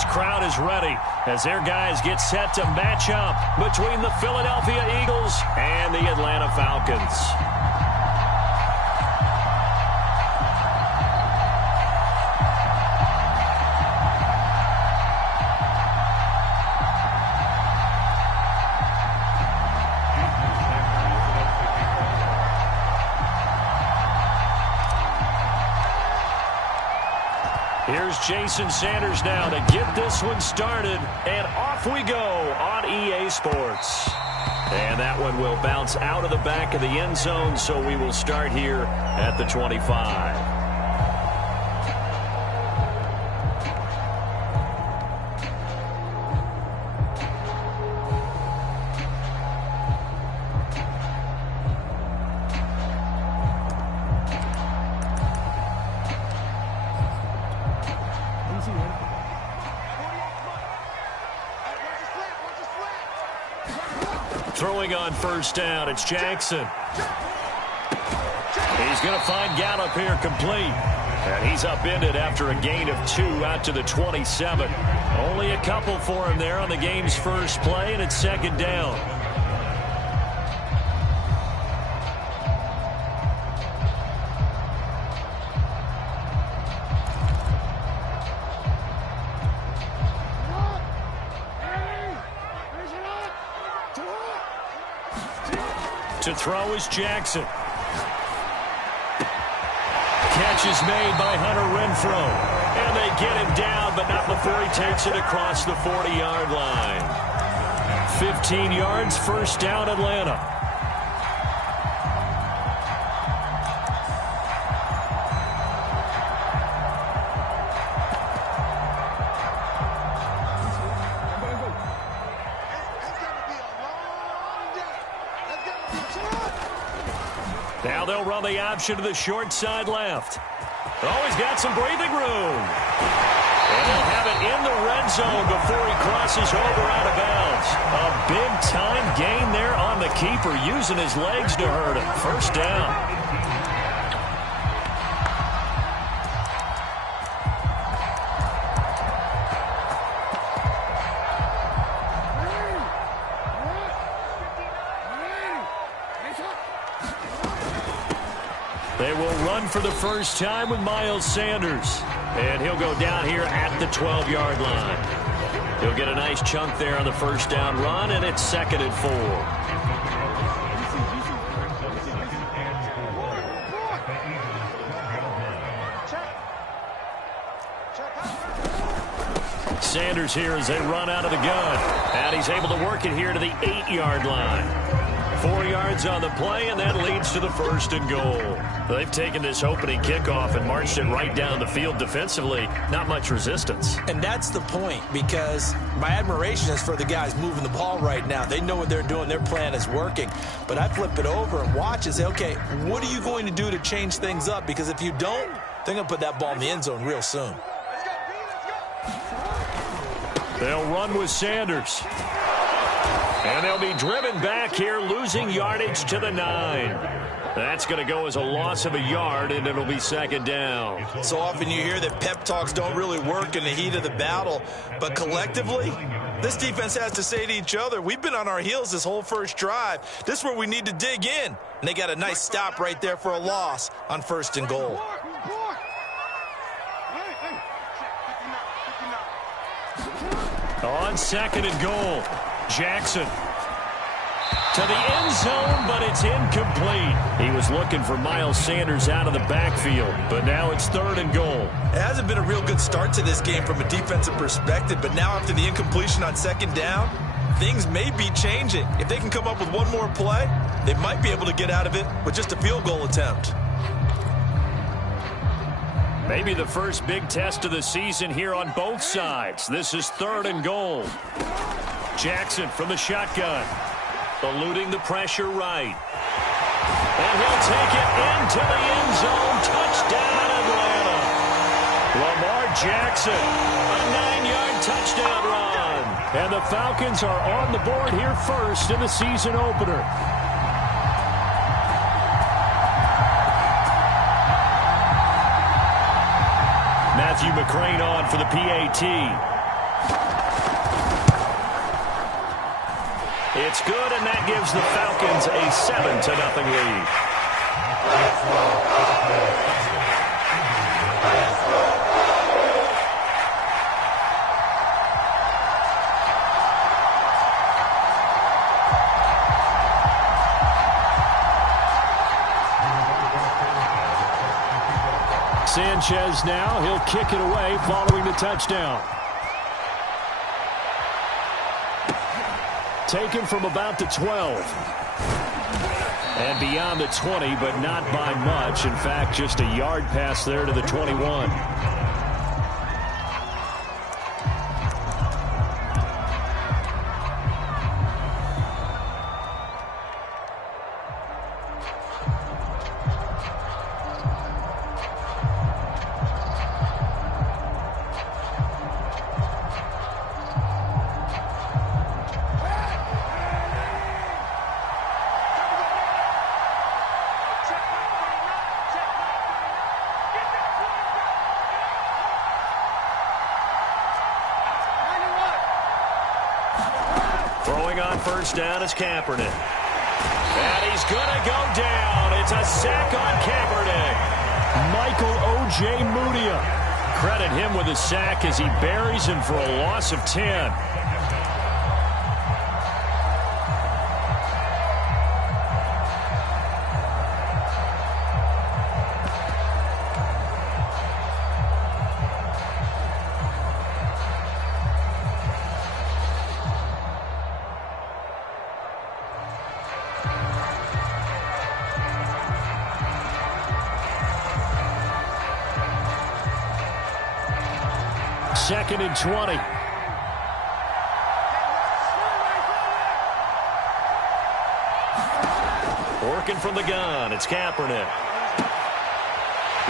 this crowd is ready as their guys get set to match up between the Philadelphia Eagles and the Atlanta Falcons. Here's Jason Sanders now to get this one started, and off we go on EA Sports. And that one will bounce out of the back of the end zone, so we will start here at the 25. Throwing on first down, it's Jackson. He's going to find Gallup here complete. And he's upended after a gain of 2 out to the 27. Only a couple for him there on the game's first play, and it's second down. To throw is Jackson. Catch is made by Hunter Renfrow. And they get him down, but not before he takes it across the 40-yard line. 15 yards, first down, Atlanta. Now they'll run the option to the short side left. Oh, he's got some breathing room. And they'll have it in the red zone before he crosses over out of bounds. A big-time gain there on the keeper, using his legs to hurt him. First down. They will run for the first time with Miles Sanders. And he'll go down here at the 12-yard line. He'll get a nice chunk there on the first down run, and it's second and 4. Sanders here as they run out of the gun. And he's able to work it here to the 8-yard line. 4 yards on the play, and that leads to the first and goal. They've taken this opening kickoff and marched it right down the field defensively. Not much resistance. And that's the point, because my admiration is for the guys moving the ball right now. They know what they're doing. Their plan is working. But I flip it over and watch and say, okay, what are you going to do to change things up? Because if you don't, they're going to put that ball in the end zone real soon. They'll run with Sanders. And they'll be driven back here, losing yardage to the 9. That's going to go as a loss of a yard, and it'll be second down. So often you hear that pep talks don't really work in the heat of the battle, but collectively, this defense has to say to each other, we've been on our heels this whole first drive. This is where we need to dig in. And they got a nice stop right there for a loss on first and goal. On second and goal, Jackson to the end zone, but it's incomplete. He was looking for Miles Sanders out of the backfield, but now it's third and goal. It hasn't been a real good start to this game from a defensive perspective, but now after the incompletion on second down, things may be changing. If they can come up with one more play, they might be able to get out of it with just a field goal attempt. Maybe the first big test of the season here on both sides. This is third and goal. Jackson from the shotgun, eluding the pressure right. And he'll take it into the end zone. Touchdown, Atlanta. Lamar Jackson, a 9-yard touchdown run. And the Falcons are on the board here first in the season opener. Matthew McCrane on for the PAT. It's good, and that gives the Falcons a 7-0 lead. Sanchez now, he'll kick it away following the touchdown. Taken from about the 12. And beyond the 20, but not by much. In fact, just a yard pass there to the 21. Throwing on first down is Kaepernick. And he's going to go down. It's a sack on Kaepernick. Michael O.J. Mudia. Credit him with a sack as he buries him for a loss of 10. Second and 20. Working from the gun, it's Kaepernick.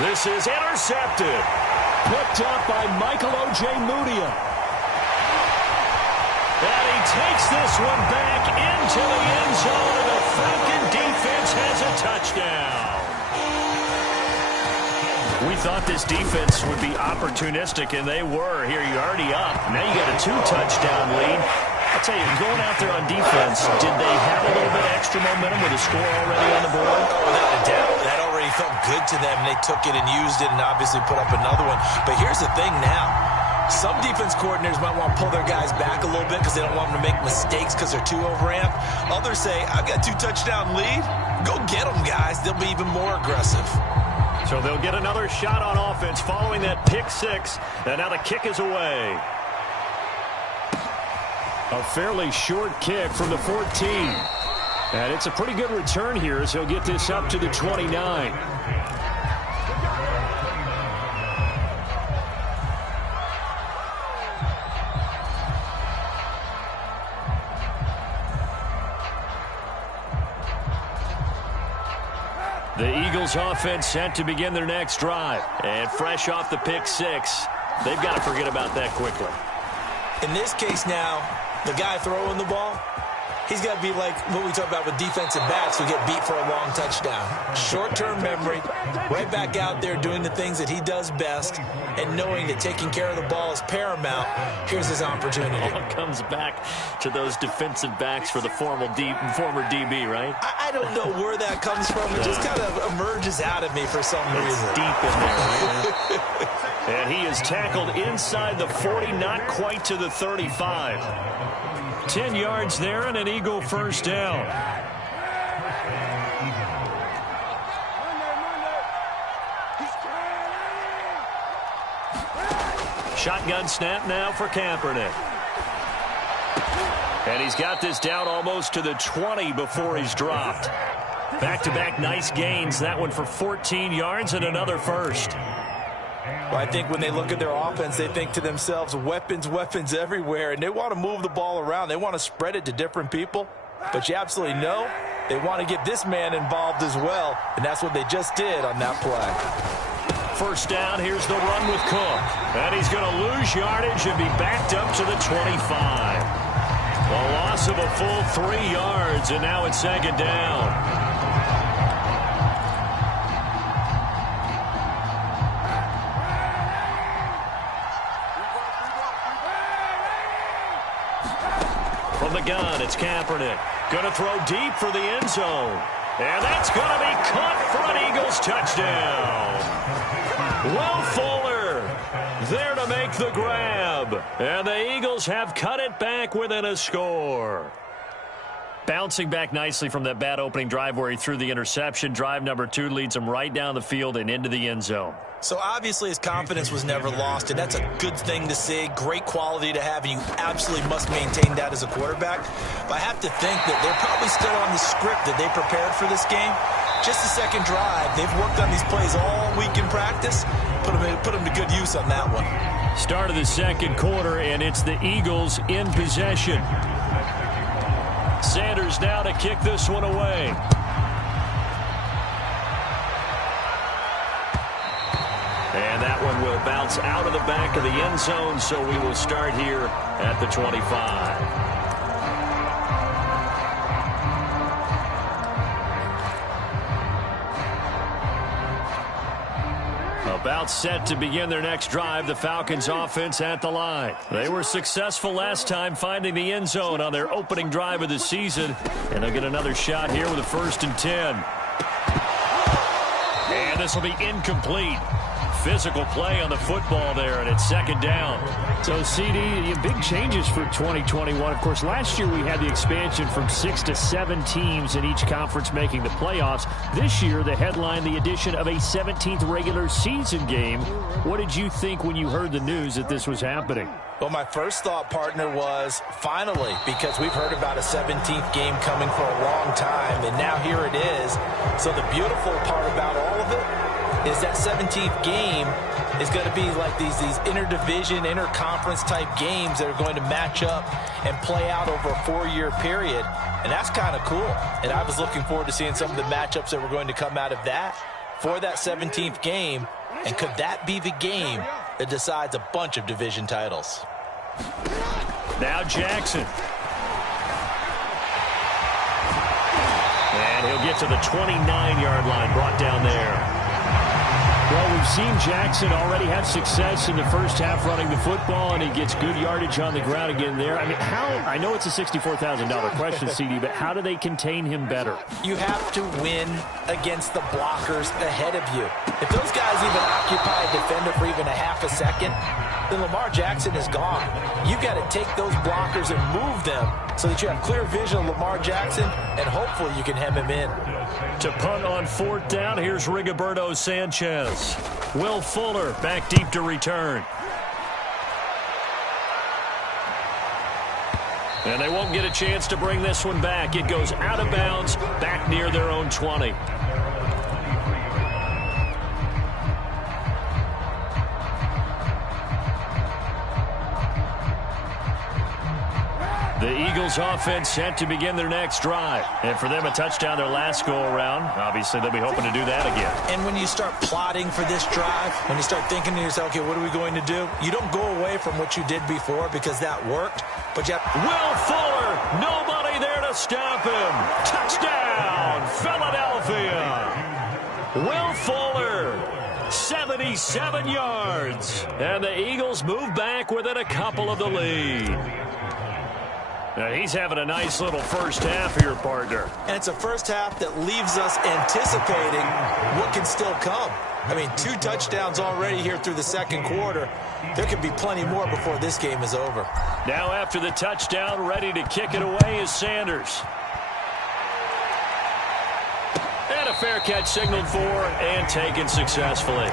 This is intercepted. Picked up by Michael O.J. Mudia. And he takes this one back into the end zone, and the Falcon defense has a touchdown. We thought this defense would be opportunistic, and they were. Here, you're already up. Now you got a 2-touchdown lead. I'll tell you, going out there on defense, did they have a little bit extra momentum with a score already on the board? Oh, without a doubt. That already felt good to them. They took it and used it and obviously put up another one. But here's the thing now. Some defense coordinators might want to pull their guys back a little bit because they don't want them to make mistakes because they're too overamped. Others say, I've got a 2-touchdown lead. Go get them, guys. They'll be even more aggressive. So they'll get another shot on offense following that pick six. And now the kick is away. A fairly short kick from the 14. And it's a pretty good return here as he'll get this up to the 29. The Eagles offense set to begin their next drive. And fresh off the pick six, they've got to forget about that quickly. In this case now, the guy throwing the ball, he's got to be like what we talk about with defensive backs who get beat for a long touchdown. Short-term memory, right back out there doing the things that he does best, and knowing that taking care of the ball is paramount. Here's his opportunity. All comes back to those defensive backs for the former DB, right? I don't know where that comes from. It just kind of emerges out of me for some reason. Deep in there, right? And he is tackled inside the 40, not quite to the 35. 10 yards there and an Eagle first down. Shotgun snap now for Kaepernick. And he's got this down almost to the 20 before he's dropped. Back-to-back nice gains. That one for 14 yards and another first. Well, I think when they look at their offense, they think to themselves, weapons, weapons everywhere, and they want to move the ball around. They want to spread it to different people. But you absolutely know they want to get this man involved as well, and that's what they just did on that play. First down, here's the run with Cook. And he's going to lose yardage and be backed up to the 25. A loss of a full 3 yards, and now it's second down. From the gun, it's Kaepernick. Going to throw deep for the end zone. And that's going to be caught for an Eagles touchdown. Will Fuller there to make the grab. And the Eagles have cut it back within a score. Bouncing back nicely from that bad opening drive where he threw the interception. Drive number 2 leads him right down the field and into the end zone. So obviously his confidence was never lost, and that's a good thing to see. Great quality to have, and you absolutely must maintain that as a quarterback. But I have to think that they're probably still on the script that they prepared for this game. Just the second drive. They've worked on these plays all week in practice. Put them to good use on that one. Start of the second quarter, and it's the Eagles in possession. Sanders now to kick this one away. And that one will bounce out of the back of the end zone, so we will start here at the 25. About set to begin their next drive, the Falcons offense at the line. They were successful last time finding the end zone on their opening drive of the season, and they'll get another shot here with a 1st and 10. And this will be incomplete. Physical play on the football there, and it's 2nd down. So, CD, big changes for 2021. Of course, last year we had the expansion from 6 to 7 teams in each conference making the playoffs. This year, the headline, the addition of a 17th regular season game. What did you think when you heard the news that this was happening? Well, my first thought, partner, was finally, because we've heard about a 17th game coming for a long time, and now here it is. So the beautiful part about all of it is that 17th game is going to be like these interdivision, interconference type games that are going to match up and play out over a 4-year period. And that's kind of cool. And I was looking forward to seeing some of the matchups that were going to come out of that for that 17th game. And could that be the game that decides a bunch of division titles? Now Jackson. And he'll get to the 29-yard line, brought down there. Well, we've seen Jackson already have success in the first half running the football, and he gets good yardage on the ground again there. I mean, I know it's a $64,000 question, CD, but how do they contain him better? You have to win against the blockers ahead of you. If those guys even occupy a defender for even a half a second, then Lamar Jackson is gone. You've got to take those blockers and move them so that you have clear vision of Lamar Jackson, and hopefully you can hem him in. To punt on 4th down, here's Rigoberto Sanchez. Will Fuller back deep to return. And they won't get a chance to bring this one back. It goes out of bounds, back near their own 20. The Eagles offense set to begin their next drive. And for them, a touchdown their last go-around. Obviously, they'll be hoping to do that again. And when you start plotting for this drive, when you start thinking to yourself, okay, what are we going to do? You don't go away from what you did before because that worked. But you have Will Fuller, nobody there to stop him. Touchdown, Philadelphia. Will Fuller, 77 yards. And the Eagles move back within a couple of the lead. Now he's having a nice little first half here, partner. And it's a first half that leaves us anticipating what can still come. I mean, 2 touchdowns already here through the second quarter. There could be plenty more before this game is over. Now after the touchdown, ready to kick it away is Sanders. And a fair catch signaled for and taken successfully.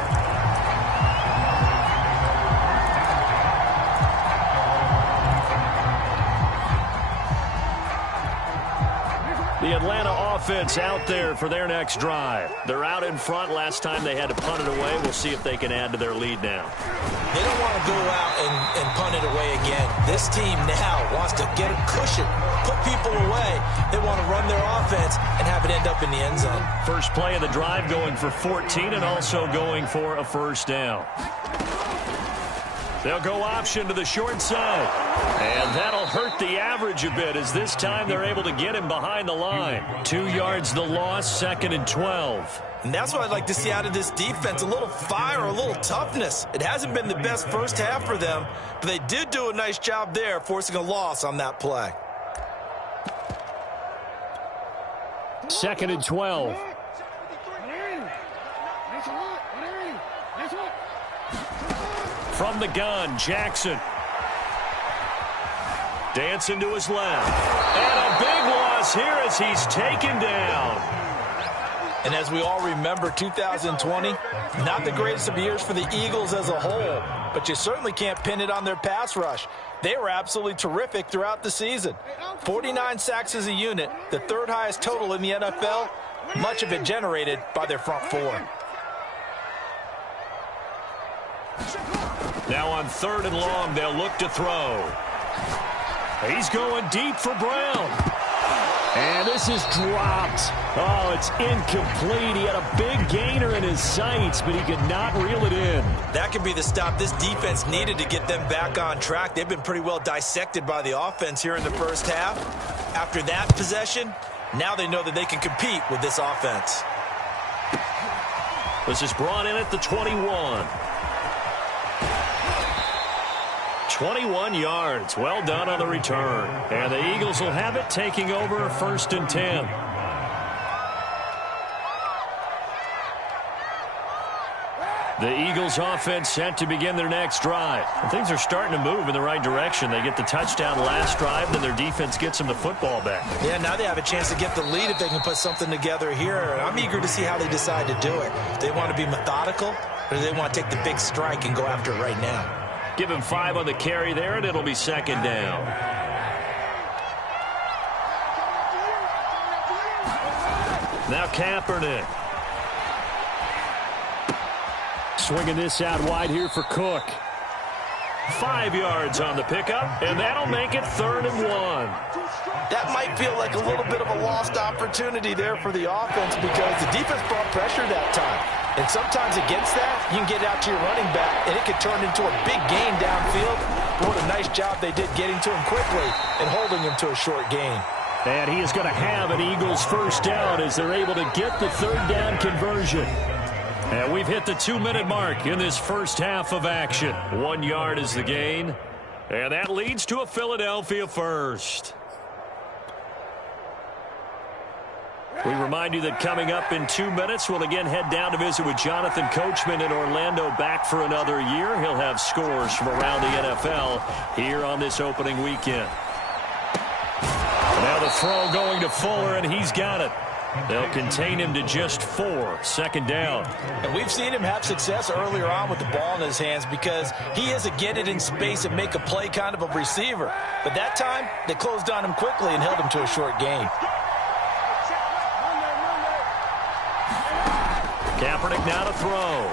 The Atlanta offense out there for their next drive. They're out in front. Last time they had to punt it away. We'll see if they can add to their lead now. They don't want to go out and punt it away again. This team now wants to get a cushion, put people away. They want to run their offense and have it end up in the end zone. First play of the drive going for 14 and also going for a first down. They'll go option to the short side. And that'll hurt the average a bit as this time they're able to get him behind the line. 2 yards the loss, 2nd and 12. And that's what I'd like to see out of this defense, a little fire, a little toughness. It hasn't been the best first half for them, but they did do a nice job there forcing a loss on that play. 2nd and 12. From the gun, Jackson. Dancing to his left. And a big loss here as he's taken down. And as we all remember, 2020, not the greatest of years for the Eagles as a whole, but you certainly can't pin it on their pass rush. They were absolutely terrific throughout the season. 49 sacks as a unit, the 3rd highest total in the NFL, much of it generated by their front four. Now on 3rd and long, they'll look to throw. He's going deep for Brown. And this is dropped. Oh, it's incomplete. He had a big gainer in his sights, but he could not reel it in. That could be the stop this defense needed to get them back on track. They've been pretty well dissected by the offense here in the first half. After that possession, now they know that they can compete with this offense. This is brought in at the 21. 21 yards. Well done on the return. And the Eagles will have it, taking over 1st and 10. The Eagles offense set to begin their next drive. And things are starting to move in the right direction. They get the touchdown last drive, then their defense gets them the football back. Yeah, now they have a chance to get the lead if they can put something together here. And I'm eager to see how they decide to do it. Do they want to be methodical, or do they want to take the big strike and go after it right now? Give him 5 on the carry there, and it'll be 2nd down. Now Kaepernick. Swinging this out wide here for Cook. 5 yards on the pickup, and that'll make it 3rd and 1. That might feel like a little bit of a lost opportunity there for the offense because the defense brought pressure that time. And sometimes against that, you can get out to your running back, and it could turn into a big gain downfield. But what a nice job they did getting to him quickly and holding him to a short gain. And he is going to have an Eagles 1st down as they're able to get the 3rd down conversion. And we've hit the 2-minute mark in this first half of action. 1 yard is the gain. And that leads to a Philadelphia 1st. We remind you that coming up in 2 minutes, we'll again head down to visit with Jonathan Coachman in Orlando, back for another year. He'll have scores from around the NFL here on this opening weekend. Now the throw going to Fuller, and he's got it. They'll contain him to just 4. 2nd down. And we've seen him have success earlier on with the ball in his hands because he is a get it in space and make a play kind of a receiver. But that time, they closed on him quickly and held him to a short gain. Kaepernick now to throw.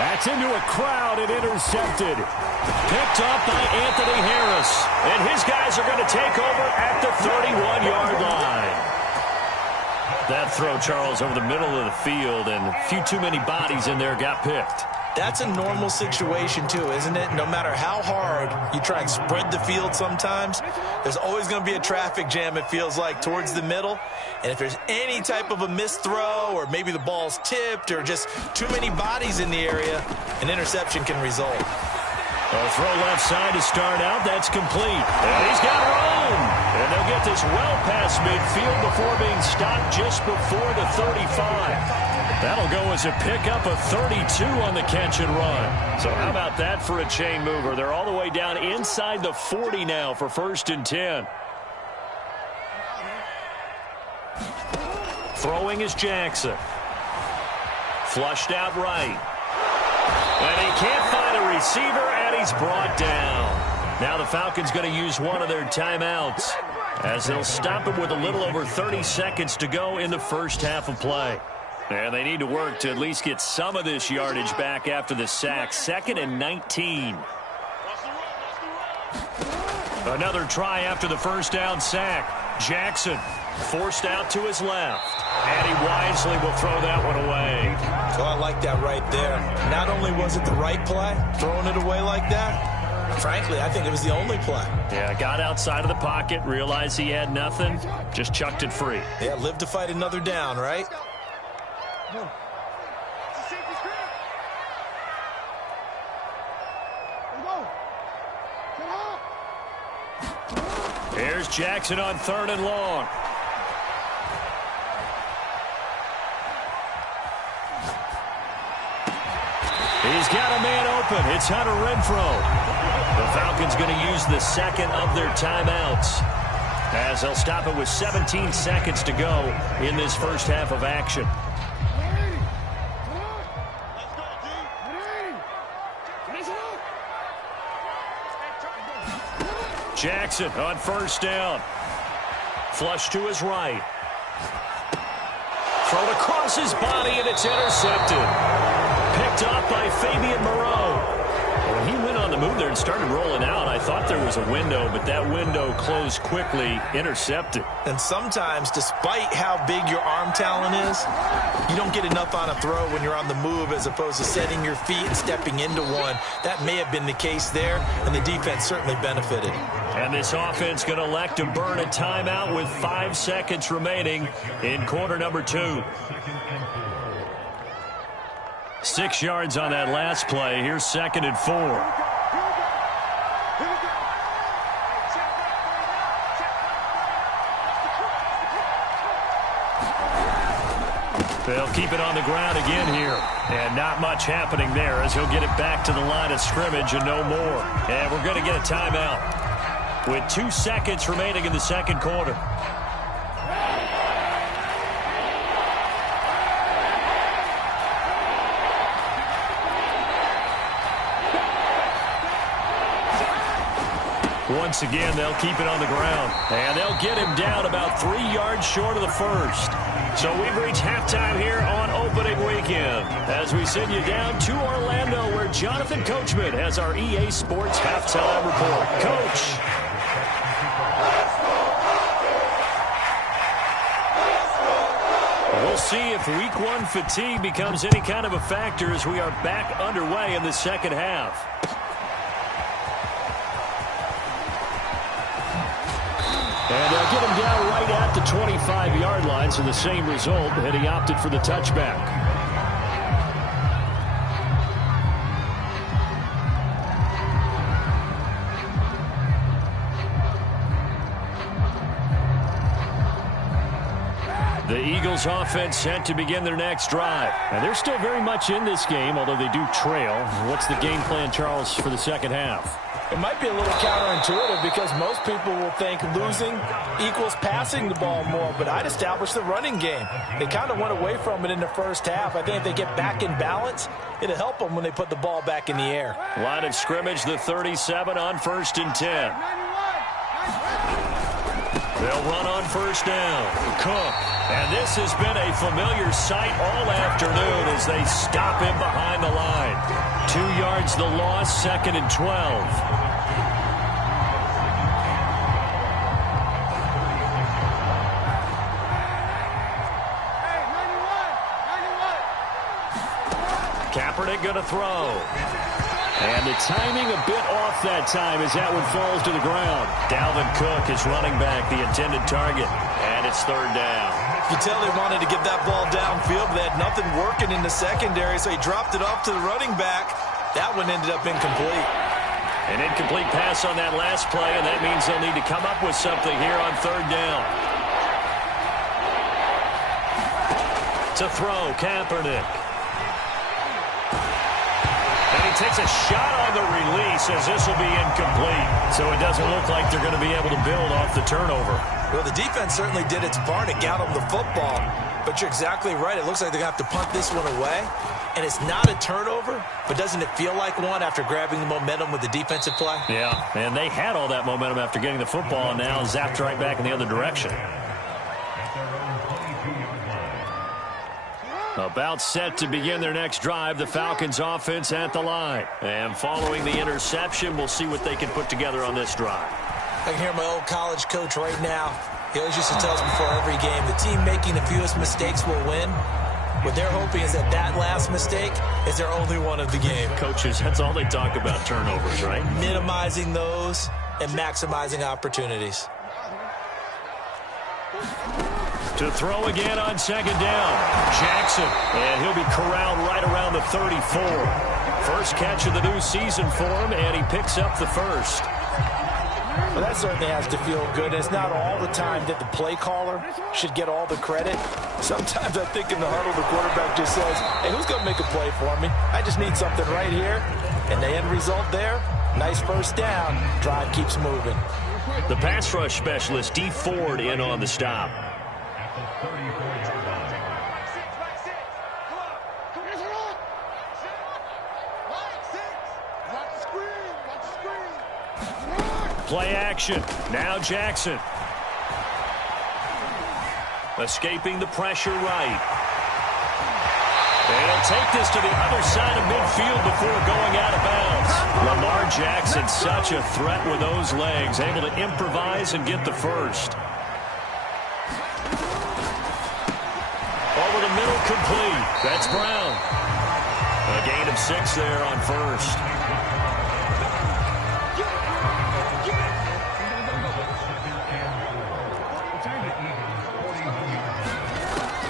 That's into a crowd and intercepted. Picked up by Anthony Harris. And his guys are going to take over at the 31-yard line. That throw, Charles, over the middle of the field, and a few too many bodies in there got picked. That's a normal situation, too, isn't it? No matter how hard you try and spread the field sometimes, there's always going to be a traffic jam, it feels like, towards the middle. And if there's any type of a missed throw or maybe the ball's tipped or just too many bodies in the area, an interception can result. A throw left side to start out. That's complete. And he's got room. And they'll get this well past midfield before being stopped just before the 35. That'll go as a pickup of 32 on the catch and run. So how about that for a chain mover? They're all the way down inside the 40 now for 1st and 10. Throwing is Jackson. Flushed out right. And he can't find a receiver, and he's brought down. Now the Falcons going to use one of their timeouts as they'll stop him with a little over 30 seconds to go in the first half of play. And they need to work to at least get some of this yardage back after the sack. 2nd and 19. Another try after the first down sack. Jackson forced out to his left. And he wisely will throw that one away. Oh, I like that right there. Not only was it the right play, throwing it away like that, frankly, I think it was the only play. Yeah, got outside of the pocket, realized he had nothing, just chucked it free. Yeah, live to fight another down, right? Here's Jackson on 3rd and long. He's got a man open. It's Hunter Renfrow. The Falcons going to use the second of their timeouts, as they'll stop it with 17 seconds to go in this first half of action. Jackson on first down. Flush to his right. Thrown across his body, and it's intercepted. Picked off by Fabian Moreau. When he went on the move there and started rolling out, I thought there was a window, but that window closed quickly, intercepted. And sometimes, despite how big your arm talent is, you don't get enough on a throw when you're on the move as opposed to setting your feet and stepping into one. That may have been the case there, and the defense certainly benefited. And this offense going to elect to burn a timeout with 5 seconds remaining in quarter number 2. 6 yards on that last play. Here's 2nd and 4. They'll keep it on the ground again here. And not much happening there as he'll get it back to the line of scrimmage and no more. And we're going to get a timeout with 2 seconds remaining in the second quarter. Once again, they'll keep it on the ground. And they'll get him down about 3 yards short of the first. So we've reached halftime here on opening weekend, as we send you down to Orlando, where Jonathan Coachman has our EA Sports halftime report. Coach. We'll see if week 1 fatigue becomes any kind of a factor as we are back underway in the second half. And they'll get him down right at the 25-yard line, so the same result, and he opted for the touchback. The Eagles offense set to begin their next drive. And they're still very much in this game, although they do trail. What's the game plan, Charles, for the second half? It might be a little counterintuitive because most people will think losing equals passing the ball more, but I'd establish the running game. They kind of went away from it in the first half. I think if they get back in balance, it'll help them when they put the ball back in the air. Line of scrimmage, the 37 on 1st and 10. They'll run on first down. Cook. And this has been a familiar sight all afternoon as they stop him behind the line. 2 yards the loss, 2nd and 12. Kaepernick going to throw. And the timing a bit off that time as that one falls to the ground. Dalvin Cook is running back, the intended target. And it's 3rd down. You tell they wanted to get that ball downfield, but they had nothing working in the secondary, so he dropped it off to the running back. That one ended up incomplete. An incomplete pass on that last play, and that means they'll need to come up with something here on 3rd down. To throw, Kaepernick. And he takes a shot on the release as this will be incomplete. So it doesn't look like they're going to be able to build off the turnover. Well, the defense certainly did its part. It got them the football. But you're exactly right. It looks like they're going to have to punt this one away. And it's not a turnover, but doesn't it feel like one after grabbing the momentum with the defensive play? Yeah, and they had all that momentum after getting the football and now zapped right back in the other direction. About set to begin their next drive, the Falcons offense at the line. And following the interception, we'll see what they can put together on this drive. I can hear my old college coach right now. He always used to tell us before every game, the team making the fewest mistakes will win. What they're hoping is that that last mistake is their only one of the game. Coaches, that's all they talk about, turnovers, right? Minimizing those and maximizing opportunities. To throw again on 2nd down. Jackson, and he'll be corralled right around the 34. First catch of the new season for him, and he picks up the first. Well, that certainly has to feel good. It's not all the time that the play caller should get all the credit. Sometimes I think in the huddle, the quarterback just says, hey, who's going to make a play for me? I just need something right here. And the end result there, nice first down. Drive keeps moving. The pass rush specialist, D. Ford, in on the stop. Play action. Now Jackson. Escaping the pressure right. And he'll take this to the other side of midfield before going out of bounds. Lamar Jackson, such a threat with those legs, able to improvise and get the first. Over the middle, complete. That's Brown. A gain of 6 there on first.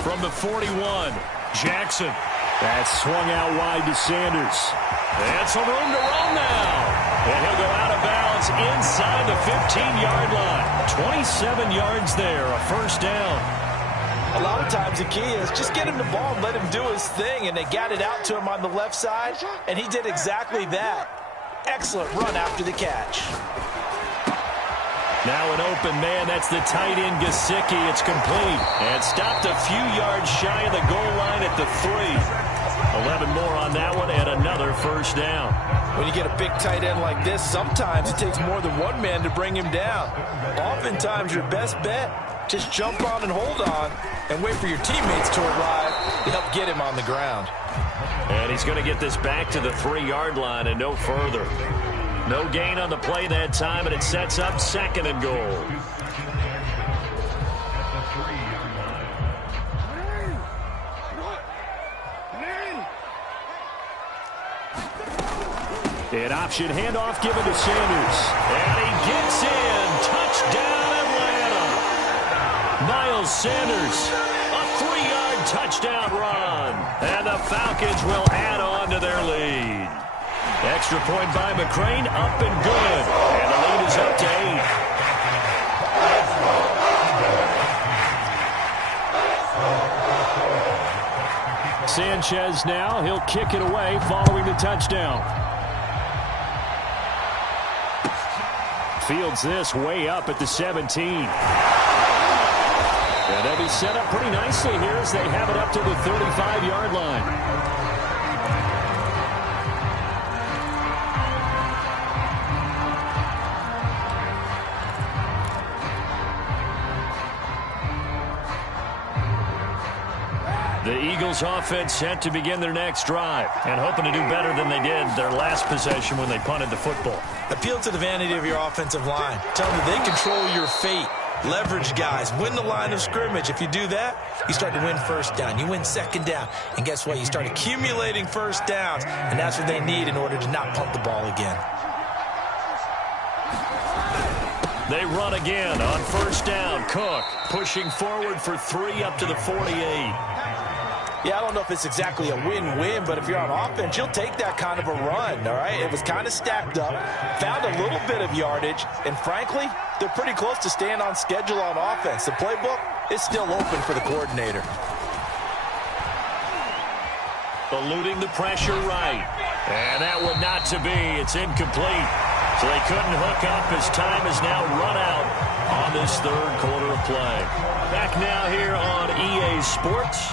From the 41, Jackson. That's swung out wide to Sanders. And some room to run now. And he'll go out of bounds inside the 15-yard line. 27 yards there, a first down. A lot of times the key is just get him the ball and let him do his thing. And they got it out to him on the left side, and he did exactly that. Excellent run after the catch. Now an open man, that's the tight end Gesicki. It's complete and stopped a few yards shy of the goal line at the 3. 11 more on that one and another first down. When you get a big tight end like this, sometimes it takes more than one man to bring him down. Oftentimes your best bet, just jump on and hold on and wait for your teammates to arrive to help get him on the ground. And he's going to get this back to the 3-yard line and no further. No gain on the play that time, and it sets up 2nd and goal. An option handoff given to Sanders. And he gets in. Touchdown, Atlanta. Miles Sanders, a 3-yard touchdown run. And the Falcons will add on to their lead. Extra point by McCrane, up and good. And the lead is up to 8. Sanchez now, he'll kick it away following the touchdown. Fields this way up at the 17. And they'll be set up pretty nicely here as they have it up to the 35-yard line. The Eagles offense set to begin their next drive and hoping to do better than they did their last possession when they punted the football. Appeal to the vanity of your offensive line. Tell them that they control your fate. Leverage guys. Win the line of scrimmage. If you do that, you start to win first down. You win 2nd down. And guess what? You start accumulating first downs. And that's what they need in order to not punt the ball again. They run again on first down. Cook pushing forward for 3 up to the 48. Yeah, I don't know if it's exactly a win-win, but if you're on offense, you'll take that kind of a run, all right? It was kind of stacked up, found a little bit of yardage, and frankly, they're pretty close to staying on schedule on offense. The playbook is still open for the coordinator. Eluding the pressure right. And that would not to be. It's incomplete. So they couldn't hook up as time is now run out on this 3rd quarter of play. Back now here on EA Sports.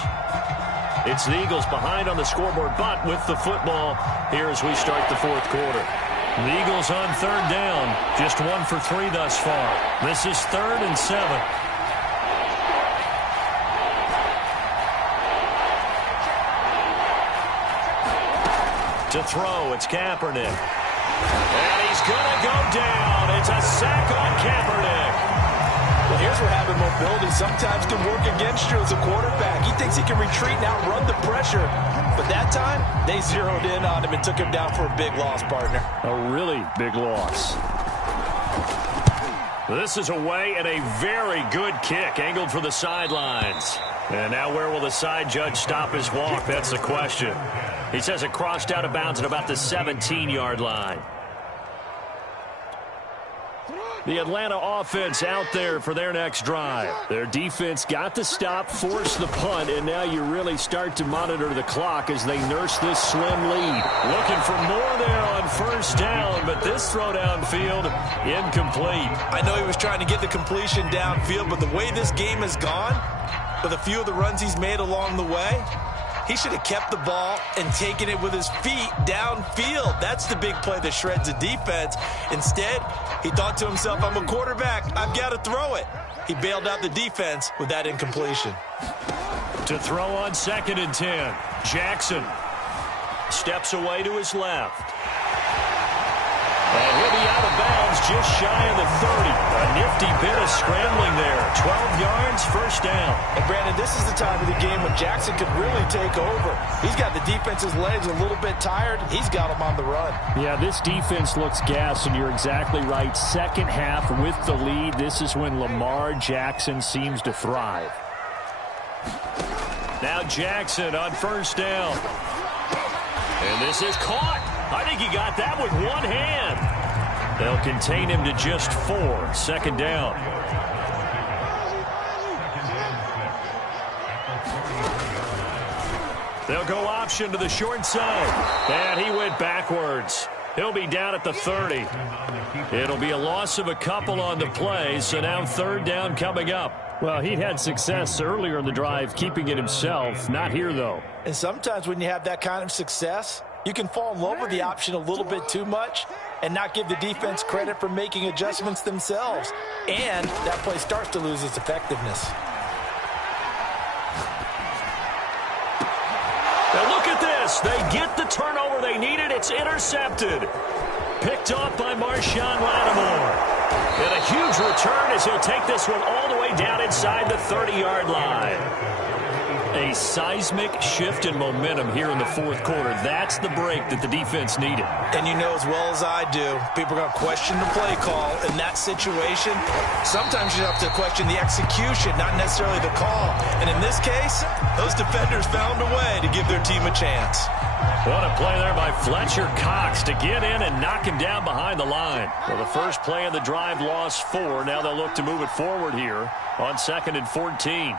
It's the Eagles behind on the scoreboard, but with the football here as we start the 4th quarter. The Eagles on 3rd down, just 1 for 3 thus far. This is 3rd and 7. To throw, it's Kaepernick. And he's going to go down. It's a sack on Kaepernick. Well, here's where having mobility sometimes can work against you as a quarterback. He thinks he can retreat and outrun the pressure. But that time, they zeroed in on him and took him down for a big loss, partner. A really big loss. This is away and a very good kick angled for the sidelines. And now where will the side judge stop his walk? That's the question. He says it crossed out of bounds at about the 17-yard line. The Atlanta offense out there for their next drive. Their defense got the stop, forced the punt, and now you really start to monitor the clock as they nurse this slim lead. Looking for more there on first down, but this throw downfield incomplete. I know he was trying to get the completion downfield, but the way this game has gone, with a few of the runs he's made along the way, he should have kept the ball and taken it with his feet downfield. That's the big play that shreds the defense. Instead, he thought to himself, I'm a quarterback. I've got to throw it. He bailed out the defense with that incompletion. To throw on 2nd and 10. Jackson steps away to his left. And he'll be out of bounds just shy of the 30. A nifty bit of scrambling there. 12 yards, first down. And, Brandon, this is the time of the game when Jackson could really take over. He's got the defense's legs a little bit tired. He's got them on the run. Yeah, this defense looks gassed, and you're exactly right. Second half with the lead, this is when Lamar Jackson seems to thrive. Now Jackson on first down. And this is caught. I think he got that with one hand. They'll contain him to just 4. 2nd down. They'll go option to the short side. And he went backwards. He'll be down at the 30. It'll be a loss of a couple on the play, so now 3rd down coming up. Well, he'd had success earlier in the drive keeping it himself. Not here, though. And sometimes when you have that kind of success, you can fall in love with the option a little bit too much and not give the defense credit for making adjustments themselves. And that play starts to lose its effectiveness. Now look at this. They get the turnover they needed. It's intercepted. Picked off by Marshawn Lattimore. And a huge return as he'll take this one all the way down inside the 30-yard line. A seismic shift in momentum here in the 4th quarter. That's the break that the defense needed. And you know as well as I do, people are going to question the play call in that situation. Sometimes you have to question the execution, not necessarily the call. And in this case, those defenders found a way to give their team a chance. What a play there by Fletcher Cox to get in and knock him down behind the line. Well, the first play of the drive lost 4. Now they'll look to move it forward here on 2nd and 14.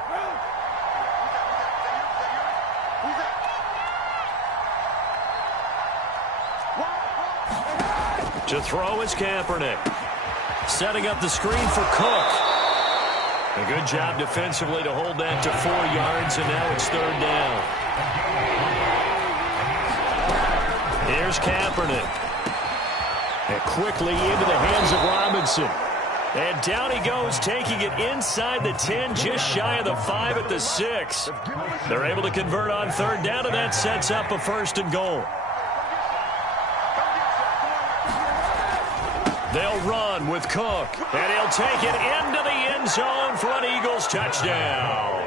To throw is Kaepernick. Setting up the screen for Cook. A good job defensively to hold that to 4 yards, and now it's 3rd down. Here's Kaepernick. And quickly into the hands of Robinson. And down he goes, taking it inside the 10, just shy of the 5 at the 6. They're able to convert on 3rd down, and that sets up a 1st and goal. They'll run with Cook, and he'll take it into the end zone for an Eagles touchdown.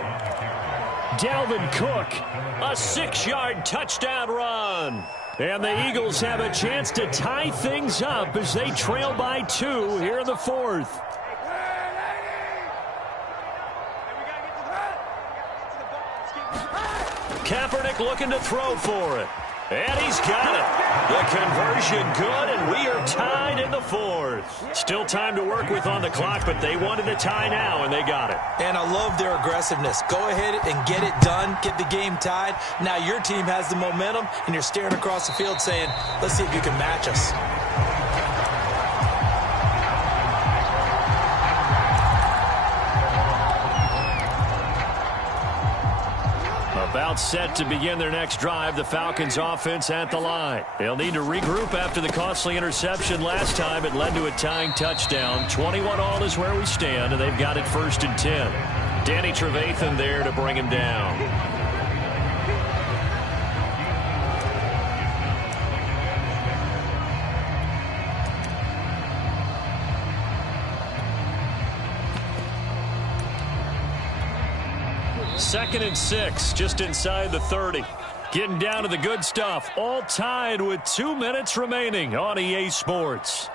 Dalvin Cook, a 6-yard touchdown run. And the Eagles have a chance to tie things up as they trail by 2 here in the 4th. Kaepernick looking to throw for it. And he's got it. The conversion good, and we are tied in the 4th. Still time to work with on the clock, but they wanted a tie now, and they got it. And I love their aggressiveness. Go ahead and get it done, get the game tied. Now your team has the momentum, and you're staring across the field saying, let's see if you can match us. About set to begin their next drive, the Falcons offense at the line. They'll need to regroup after the costly interception last time. It led to a tying touchdown. 21-all is where we stand, and they've got it 1st and 10. Danny Trevathan there to bring him down. Second and 6, just inside the 30. Getting down to the good stuff. All tied with 2 minutes remaining on EA Sports.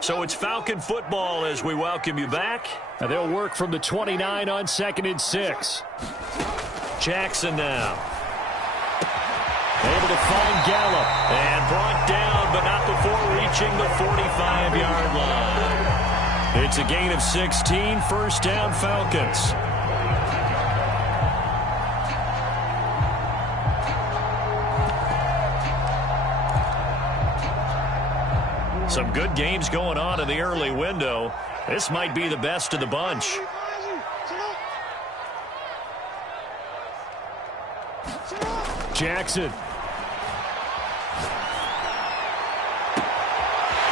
So it's Falcon football as we welcome you back. And they'll work from the 29 on 2nd and 6. Jackson now. Able to find Gallup. And brought down, but not before reaching the 45-yard line. It's a gain of 16. First down, Falcons. Some good games going on in the early window. This might be the best of the bunch. Jackson.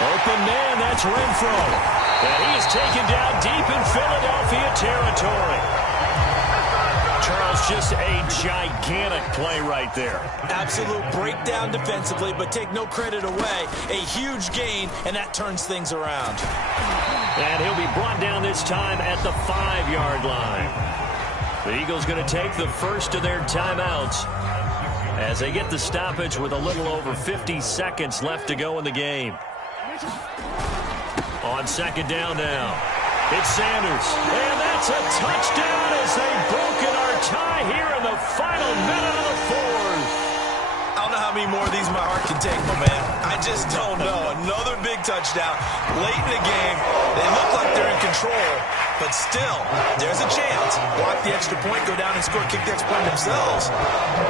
Open man, that's Renfro. And he is taken down deep in Philadelphia territory. Charles, just a gigantic play right there. Absolute breakdown defensively, but take no credit away. A huge gain, and that turns things around. And he'll be brought down this time at the 5-yard line. The Eagles going to take the first of their timeouts as they get the stoppage with a little over 50 seconds left to go in the game. On 2nd down now, it's Sanders. And that's a touchdown as they've broken our tie here in the final minute of the 4th. I don't know how many more of these my heart can take, my man. I just don't know. Another big touchdown late in the game. They look like they're in control, but still, there's a chance. Block the extra point, go down and score, kick the extra point themselves.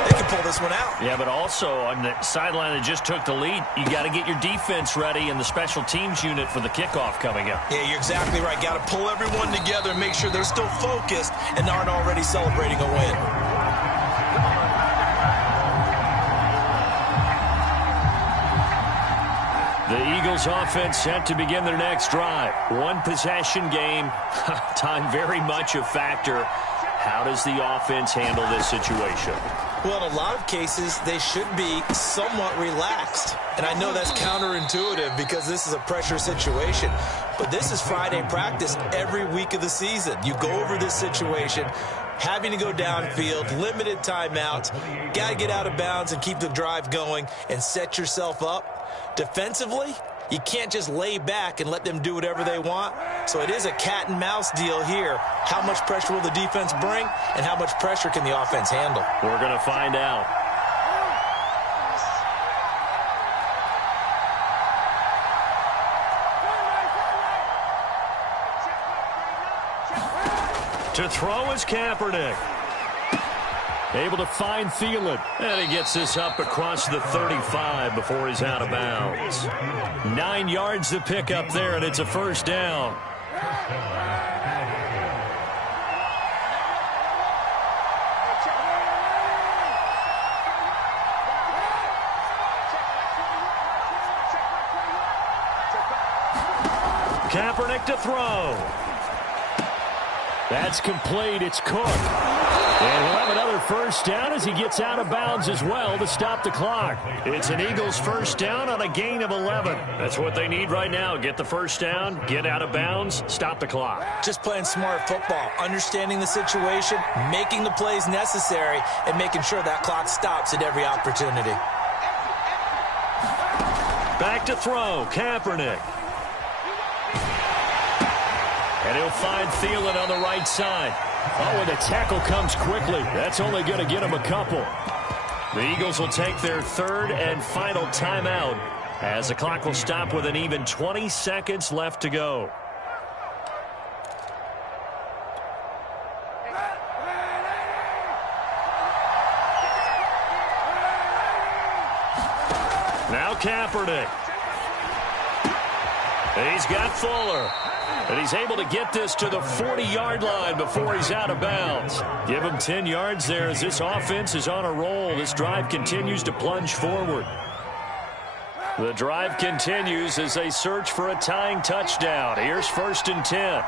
They can pull this one out. Yeah, but also on the sideline that just took the lead, you got to get your defense ready and the special teams unit for the kickoff coming up. Yeah, you're exactly right. Got to pull everyone together and make sure they're still focused and aren't already celebrating a win. The Eagles offense set to begin their next drive. One possession game. Time very much a factor. How does the offense handle this situation? Well, in a lot of cases, they should be somewhat relaxed. And I know that's counterintuitive because this is a pressure situation. But this is Friday practice every week of the season. You go over this situation, having to go downfield, limited timeouts, got to get out of bounds and keep the drive going and set yourself up. Defensively, you can't just lay back and let them do whatever they want. So it is a cat and mouse deal here. How much pressure will the defense bring, and how much pressure can the offense handle? We're going to find out. To throw is Kaepernick. Able to find Thielen. And he gets this up across the 35 before he's out of bounds. 9 yards to pick up there, and it's a first down. Kaepernick to throw. That's complete. It's Cook. And he'll have another first down as he gets out of bounds as well to stop the clock. It's an Eagles first down on a gain of 11. That's what they need right now. Get the first down, get out of bounds, stop the clock. Just playing smart football, understanding the situation, making the plays necessary, and making sure that clock stops at every opportunity. Back to throw, Kaepernick. And he'll find Thielen on the right side. Oh, and the tackle comes quickly. That's only going to get him a couple. The Eagles will take their third and final timeout as the clock will stop with an even 20 seconds left to go. Now Kaepernick. He's got Fuller. And he's able to get this to the 40-yard line before he's out of bounds. Give him 10 yards there as this offense is on a roll. This drive continues to plunge forward. The drive continues as they search for a tying touchdown. Here's 1st and 10.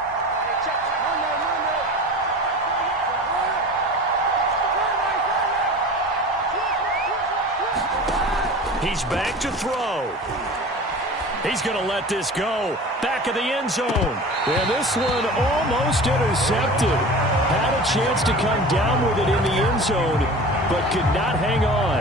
He's back to throw. He's going to let this go. Back of the end zone. And this one almost intercepted. Had a chance to come down with it in the end zone, but could not hang on.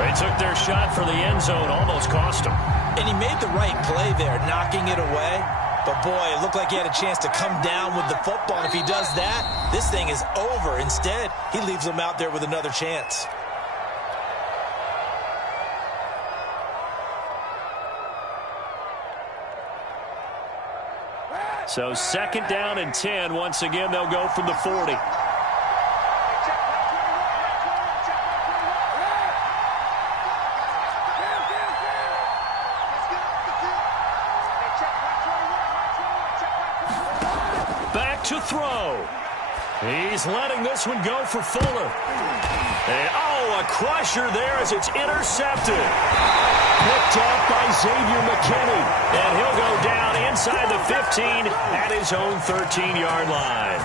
They took their shot for the end zone, almost cost them. And he made the right play there, knocking it away. But, boy, it looked like he had a chance to come down with the football. And if he does that, this thing is over. Instead, he leaves him out there with another chance. So 2nd down and 10. Once again, they'll go from the 40. Back to throw. He's letting this one go for Fuller. And, a crusher there as it's intercepted. Picked up by Xavier McKinney. And he'll go down inside the 15 at his own 13-yard line.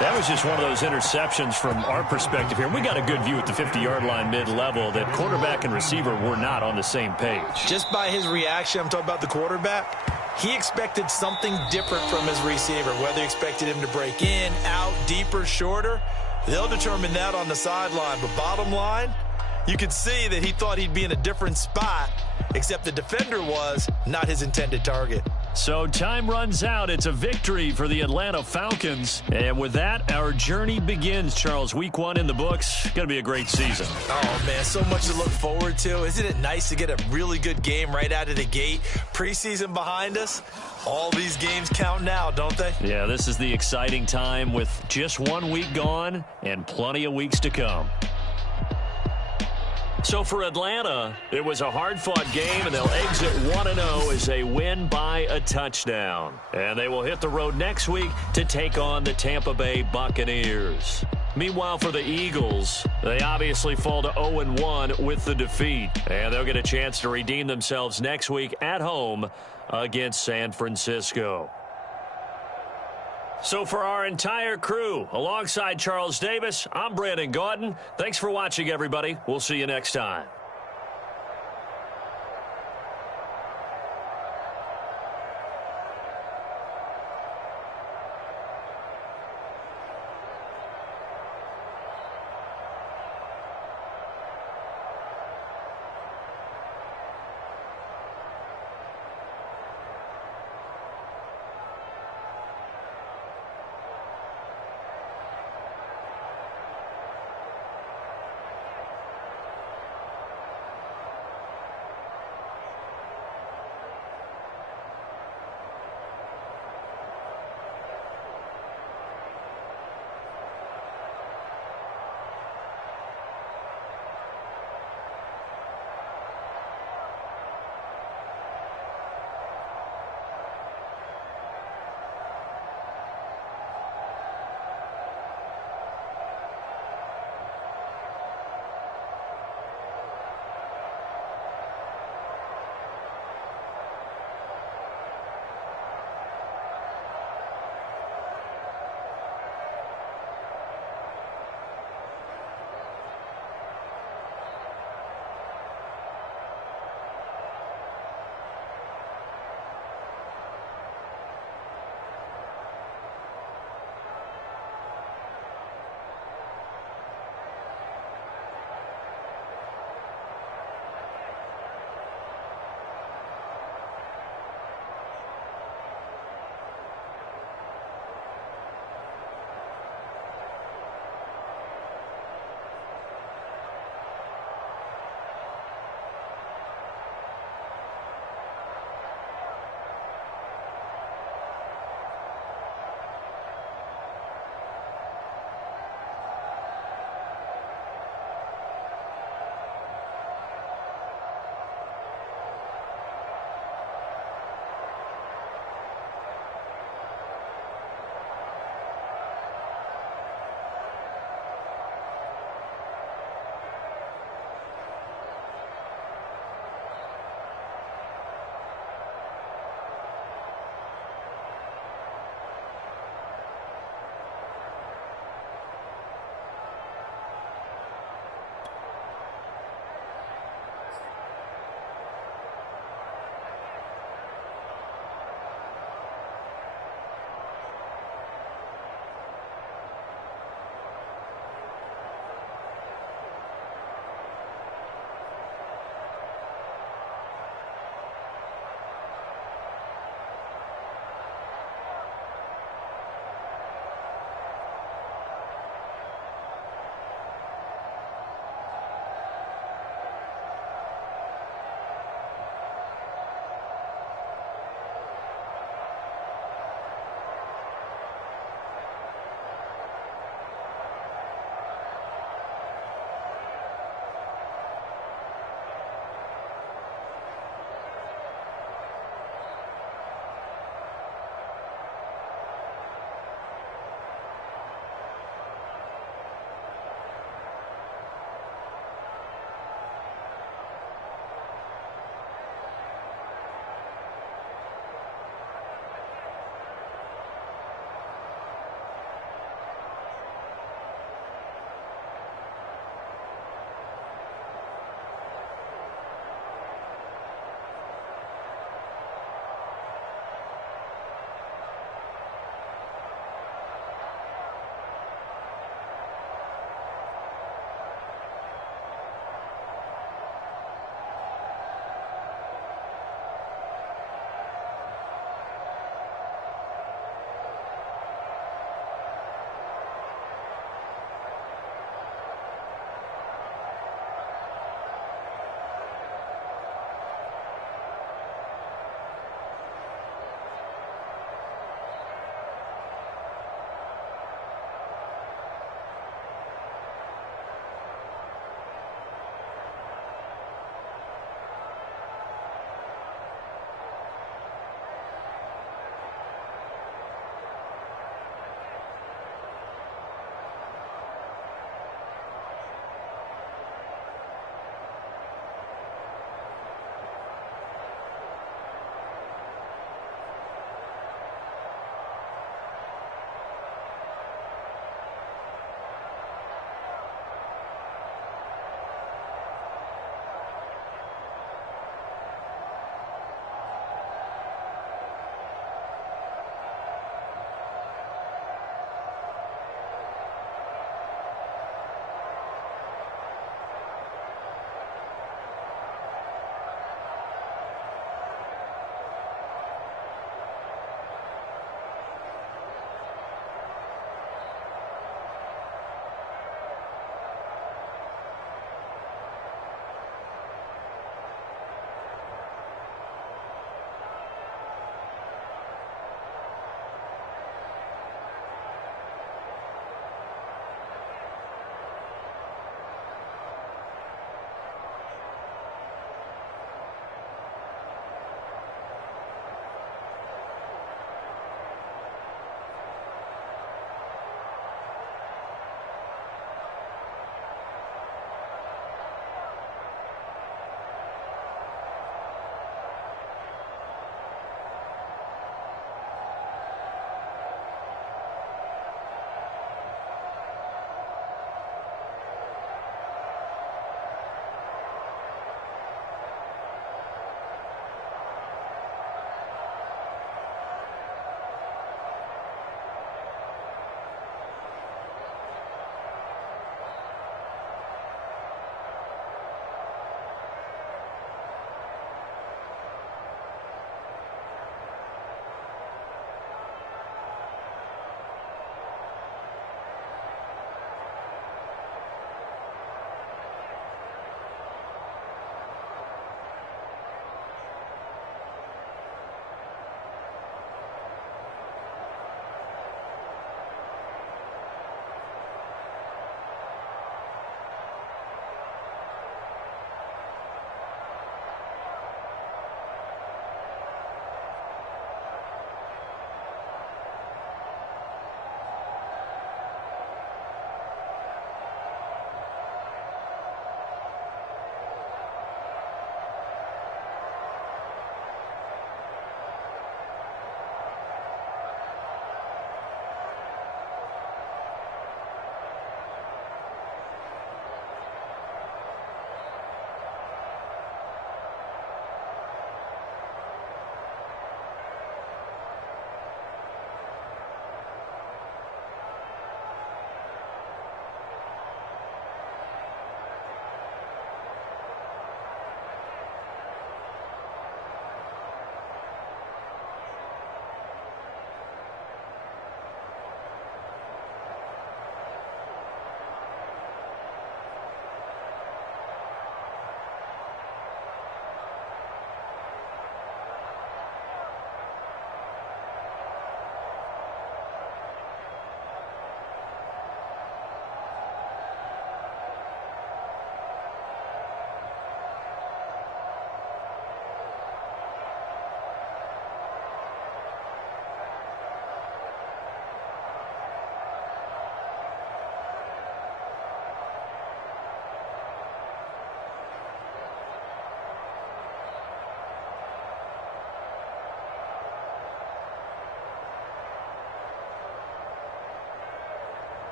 That was just one of those interceptions from our perspective here. We got a good view at the 50-yard line mid-level that quarterback and receiver were not on the same page. Just by his reaction, I'm talking about the quarterback, he expected something different from his receiver, whether he expected him to break in, out, deeper, shorter. They'll determine that on the sideline. But bottom line, you could see that he thought he'd be in a different spot, except the defender was not his intended target. So time runs out. It's a victory for the Atlanta Falcons. And with that, our journey begins, Charles. Week 1 in the books. Going to be a great season. Oh, man, so much to look forward to. Isn't it nice to get a really good game right out of the gate? Preseason behind us. All these games count now, don't they? Yeah, this is the exciting time with just 1 week gone and plenty of weeks to come. So for Atlanta, it was a hard-fought game, and they'll exit 1-0 as they win by a touchdown. And they will hit the road next week to take on the Tampa Bay Buccaneers. Meanwhile, for the Eagles, they obviously fall to 0-1 with the defeat. And they'll get a chance to redeem themselves next week at home against San Francisco. So for our entire crew, alongside Charles Davis, I'm Brandon Gaudin. Thanks for watching, everybody. We'll see you next time.